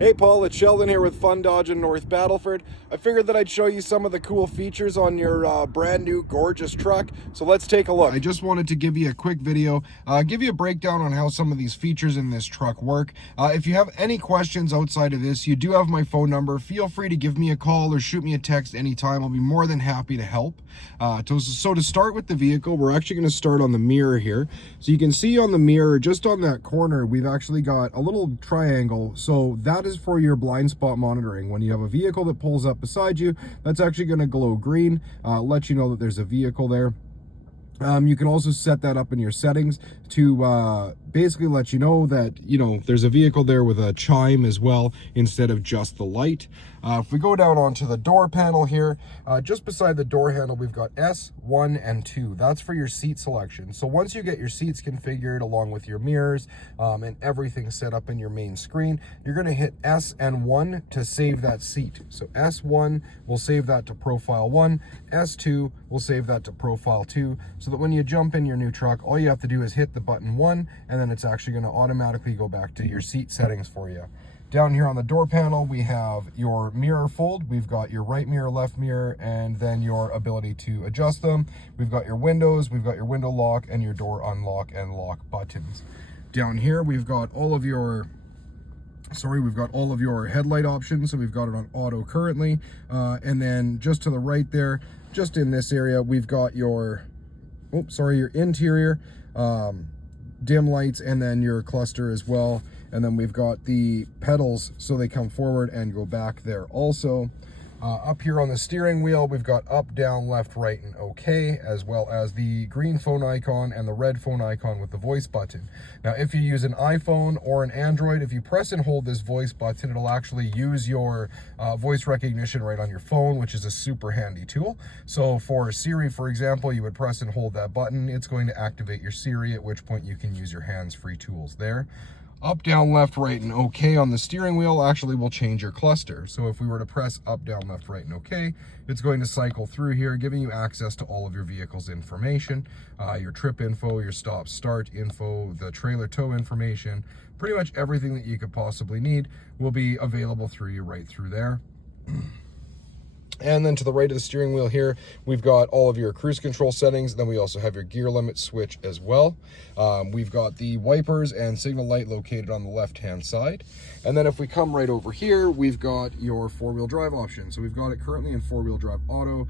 Hey Paul, it's Sheldon here with Fun Dodge in North Battleford. I figured that I'd show you some of the cool features on your brand new gorgeous truck, so let's take a look. I just wanted to give you a quick video, give you a breakdown on how some of these features in this truck work. If you have any questions outside of this, you do have my phone number. Feel free to give me a call or shoot me a text anytime. I'll be more than happy to help. So to start with the vehicle, we're actually going to start on the mirror here. So you can see on the mirror, just on that corner, we've actually got a little triangle. So that is for your blind spot monitoring. When you have a vehicle that pulls up beside you, that's actually going to glow green, let you know that there's a vehicle there. You can also set that up in your settings to basically let you know that, there's a vehicle there with a chime as well, instead of just the light. If we go down onto the door panel here, just beside the door handle, we've got S, 1, and 2. That's for your seat selection. So once you get your seats configured along with your mirrors and everything set up in your main screen, you're going to hit S and 1 to save that seat. So S1 will save that to profile 1, S2 will save that to profile 2, so that when you jump in your new truck, all you have to do is hit the button 1, and then it's actually going to automatically go back to your seat settings for you. Down here on the door panel, we have your mirror fold. We've got your right mirror, left mirror, and then your ability to adjust them. We've got your windows, we've got your window lock, and your door unlock and lock buttons. Down here, we've got all of your headlight options. So we've got it on auto currently. And then just to the right there, just in this area, we've got your interior dim lights, and then your cluster as well. And then we've got the pedals, so they come forward and go back there also. Up here on the steering wheel, we've got up, down, left, right, and OK, as well as the green phone icon and the red phone icon with the voice button. Now, if you use an iPhone or an Android, if you press and hold this voice button, it'll actually use your voice recognition right on your phone, which is a super handy tool. So for Siri, for example, you would press and hold that button. It's going to activate your Siri, at which point you can use your hands-free tools there. Up, down, left, right, and OK on the steering wheel actually will change your cluster. So if we were to press up, down, left, right, and OK, it's going to cycle through here, giving you access to all of your vehicle's information, your trip info, your stop start info, the trailer tow information, pretty much everything that you could possibly need will be available through you right through there. And then to the right of the steering wheel here, we've got all of your cruise control settings. Then we also have your gear limit switch as well. We've got the wipers and signal light located on the left-hand side. And then if we come right over here, we've got your four-wheel drive option. So we've got it currently in four-wheel drive auto,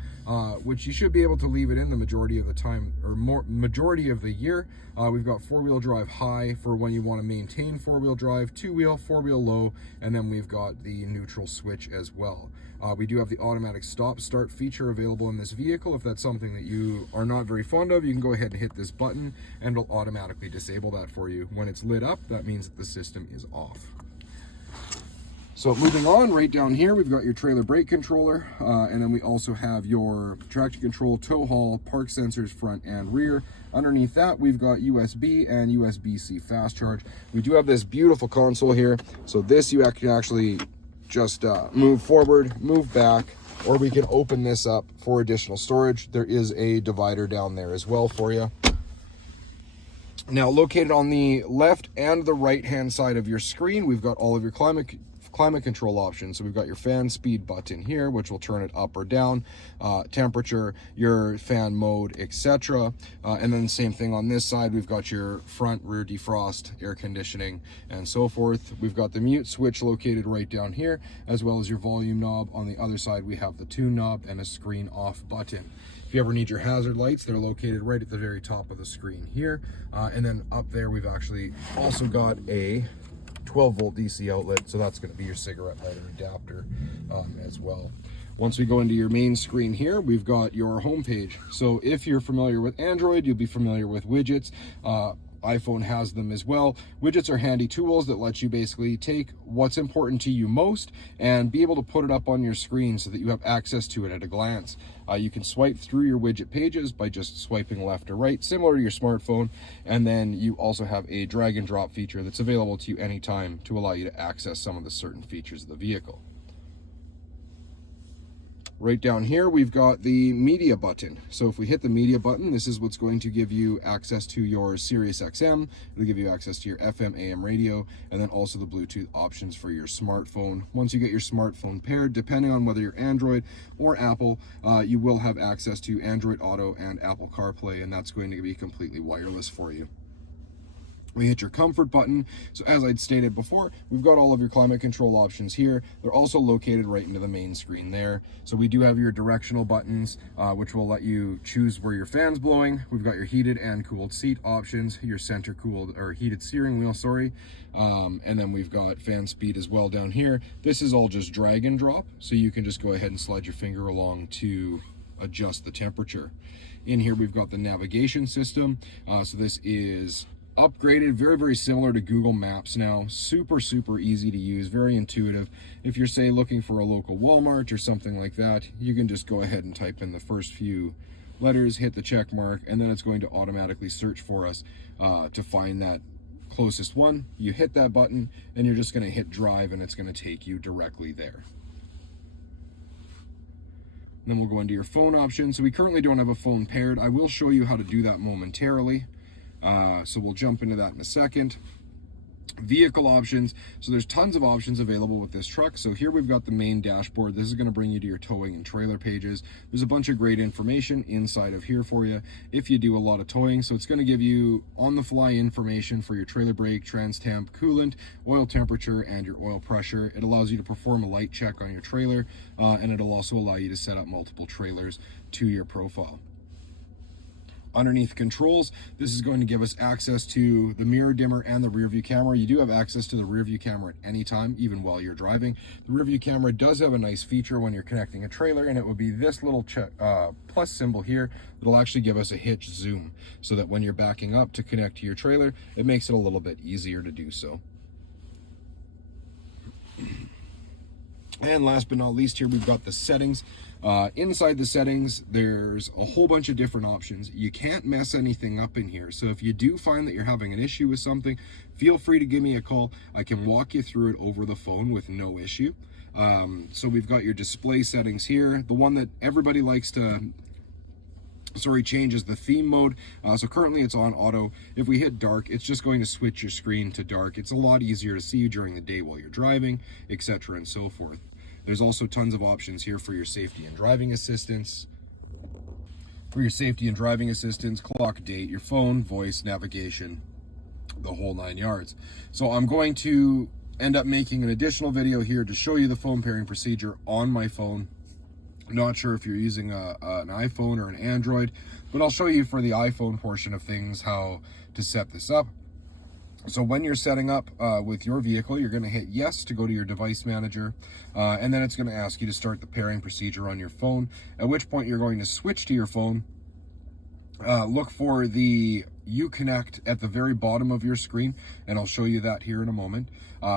which you should be able to leave it in the majority of the time, or majority of the year. We've got four-wheel drive high for when you want to maintain four-wheel drive, two-wheel, four-wheel low, and then we've got the neutral switch as well. We do have the automatic stop-start feature available in this vehicle. If that's something that you are not very fond of, you can go ahead and hit this button and it'll automatically disable that for you. When it's lit up, that means that the system is off. So moving on, right down here, we've got your trailer brake controller, and then we also have your traction control, tow haul, park sensors front and rear. Underneath that, we've got USB and USB-C fast charge. We do have this beautiful console here. So this you can actually just move forward, move back, or we can open this up for additional storage. There is a divider down there as well for you. Now, located on the left and the right hand side of your screen, we've got all of your climate control options. So we've got your fan speed button here, which will turn it up or down, temperature, your fan mode, etc. And then the same thing on this side, we've got your front, rear defrost, air conditioning, and so forth. We've got the mute switch located right down here, as well as your volume knob. On the other side, we have the tune knob and a screen off button. If you ever need your hazard lights, they're located right at the very top of the screen here. And then up there, we've actually also got a 12-volt DC outlet, so that's going to be your cigarette lighter adapter as well. Once we go into your main screen here, we've got your home page. So if you're familiar with Android, you'll be familiar with widgets. iPhone has them as well. Widgets are handy tools that let you basically take what's important to you most and be able to put it up on your screen so that you have access to it at a glance. You can swipe through your widget pages by just swiping left or right, similar to your smartphone. And then you also have a drag and drop feature that's available to you anytime to allow you to access some of the certain features of the vehicle. Right down here, we've got the media button. So if we hit the media button, this is what's going to give you access to your Sirius XM. It'll give you access to your FM, AM radio, and then also the Bluetooth options for your smartphone. Once you get your smartphone paired, depending on whether you're Android or Apple, you will have access to Android Auto and Apple CarPlay, and that's going to be completely wireless for you. We hit your comfort button. So as I'd stated before, we've got all of your climate control options here. They're also located right into the main screen there. So we do have your directional buttons, which will let you choose where your fan's blowing. We've got your heated and cooled seat options, your center cooled or heated steering wheel, sorry. And then we've got fan speed as well down here. This is all just drag and drop. So you can just go ahead and slide your finger along to adjust the temperature. In here, we've got the navigation system. So this is upgraded, very similar to Google Maps now. Super easy to use, very intuitive. If you're, say, looking for a local Walmart or something like that, you can just go ahead and type in the first few letters, hit the check mark, and then it's going to automatically search for us to find that closest one. You hit that button and you're just going to hit drive, and it's going to take you directly there. Then we'll go into your phone options. So we currently don't have a phone paired. I will show you how to do that momentarily. So we'll jump into that in a second. Vehicle options. So there's tons of options available with this truck. So here we've got the main dashboard. This is going to bring you to your towing and trailer pages. There's a bunch of great information inside of here for you if you do a lot of towing. So it's going to give you on-the-fly information for your trailer brake, trans temp, coolant, oil temperature, and your oil pressure. It allows you to perform a light check on your trailer, and it'll also allow you to set up multiple trailers to your profile. Underneath controls, this is going to give us access to the mirror dimmer and the rear view camera. You do have access to the rear view camera at any time, even while you're driving. The rear view camera does have a nice feature when you're connecting a trailer, and it would be this little plus symbol here that'll actually give us a hitch zoom, so that when you're backing up to connect to your trailer, it makes it a little bit easier to do so. And last but not least, here we've got the settings. Inside the settings, there's a whole bunch of different options. You can't mess anything up in here. So if you do find that you're having an issue with something, feel free to give me a call. I can walk you through it over the phone with no issue. So we've got your display settings here. The one that everybody likes to change is the theme mode. So currently it's on auto. If we hit dark, it's just going to switch your screen to dark. It's a lot easier to see you during the day while you're driving, etc. and so forth. There's also tons of options here for your safety and driving assistance. Clock, date, your phone, voice, navigation, the whole 9 yards. So I'm going to end up making an additional video here to show you the phone pairing procedure on my phone. I'm not sure if you're using an iPhone or an Android, but I'll show you for the iPhone portion of things how to set this up. So when you're setting up with your vehicle, you're going to hit yes to go to your device manager, and then it's going to ask you to start the pairing procedure on your phone, at which point you're going to switch to your phone. Look for the Uconnect at the very bottom of your screen, and I'll show you that here in a moment.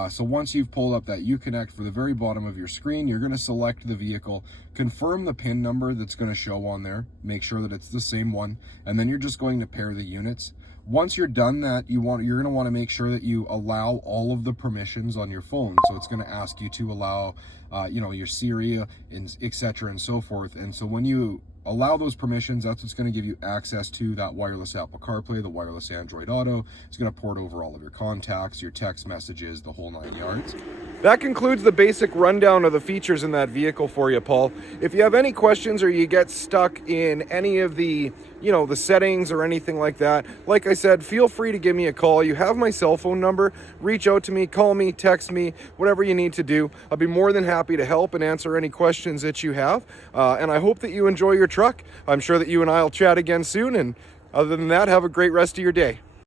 So once you've pulled up that Uconnect for the very bottom of your screen, you're going to select the vehicle, confirm the PIN number that's going to show on there, make sure that it's the same one, and then you're just going to pair the units. Once you're done that, you're going to want to make sure that you allow all of the permissions on your phone. So it's going to ask you to allow, your Siri, and etc. and so forth. And so when you allow those permissions, that's what's going to give you access to that wireless Apple CarPlay, the wireless Android Auto. It's going to port over all of your contacts, your text messages, the whole 9 yards. That concludes the basic rundown of the features in that vehicle for you, Paul. If you have any questions or you get stuck in any of the the settings or anything like that, like I said, feel free to give me a call. You have my cell phone number. Reach out to me, call me, text me, whatever you need to do. I'll be more than happy to help and answer any questions that you have. And I hope that you enjoy your truck. I'm sure that you and I will chat again soon. And other than that, have a great rest of your day.